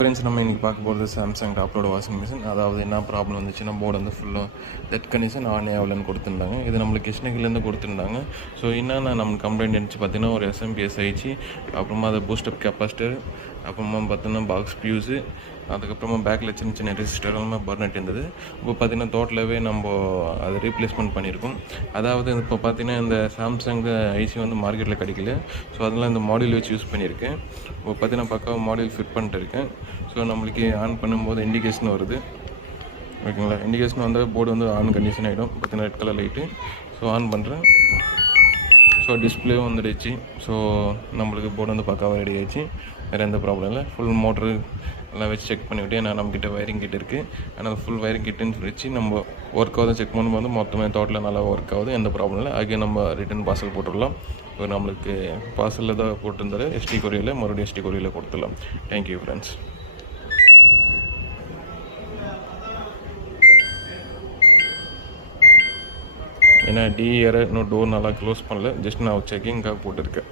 Friends நம்ம இன்றைக்கி பார்க்க போகிறது சாம்சங் டாப்லோட வாஷிங் மிஷின். அதாவது என்ன ப்ராப்ளம் வந்துச்சுன்னா போர்டு வந்து ஃபுல்லாக டெட் கண்டிஷன் ஆனே ஆகலன்னு கொடுத்துருந்தாங்க. இது நம்மளுக்கு கிருஷ்ணகிரிலேருந்து கொடுத்துருந்தாங்க. ஸோ என்னென்ன நம்ம கம்ப்ளைண்ட் இருந்துச்சு பார்த்தீங்கன்னா, ஒரு எஸ்எம்பிஎஸ் ஆயிடுச்சு, அப்புறமா அது பூஸ்டப் கெப்பாசிட்டர், அப்புறமா பார்த்தீங்கன்னா பாக்ஸ் ஃபியூஸு, அதுக்கப்புறமா பேக்கில் சின்ன சின்ன ரெசிஸ்டர் எல்லாமே பர்னட் இருந்தது. இப்போ பார்த்தீங்கன்னா டோட்டலாகவே நம்ம அதை ரீப்ளேஸ்மெண்ட் பண்ணியிருக்கோம். அதாவது இப்போ பார்த்தீங்கன்னா இந்த சாம்சங் ஐசி வந்து மார்க்கெட்டில் கிடைக்கல. ஸோ அதெல்லாம் இந்த மாடியூல் வச்சு யூஸ் பண்ணியிருக்கேன். இப்போ பார்த்தீங்கன்னா பக்காவாக மாடியூல் ஃபிட் பண்ணிட்டு இருக்கேன். ஸோ நம்மளுக்கு ஆன் பண்ணும்போது இண்டிகேஷன் வருது, ஓகேங்களா. இண்டிகேஷன் வந்தால் போர்டு வந்து ஆன் கண்டிஷன் ஆகிடும். பார்த்தீங்கன்னா red colour light. So on பண்ணுறேன். ஸோ டிஸ்பிளேவும் வந்துடுச்சு. ஸோ நம்மளுக்கு போர்டு வந்து பக்காவாக ரெடி ஆகிடுச்சு. வேறு எந்த ப்ராப்ளம் இல்லை. ஃபுல் மோட்ரு எல்லாம் வச்சு செக் பண்ணிவிட்டு, ஏன்னா நம்மக்கிட்ட வயரிங் கிட் இருக்குது. ஆனால் ஃபுல் வயரிங் கிட்டுன்னு வச்சு நம்ம ஒர்க் ஆகுது செக் பண்ணும்போது மொத்தமே டோட்டலாக நல்லா ஒர்க் ஆகுது, எந்த ப்ராப்ளம் இல்லை. அகைன் நம்ம ரிட்டன் பார்சல் போட்டுடலாம். இப்போ நம்மளுக்கு பார்சலில் தான் போட்டிருந்தாரு, எஸ்டி கொரியரில் மறுபடியும் எஸ்டி கொரியரில் கொடுத்துடலாம். Thank you friends. ஏன்னா டி எரர் இன்னும் டோர் நல்லா க்ளோஸ் பண்ணல, ஜஸ்ட் நான் செக்கிங்காக போட்டிருக்கேன்.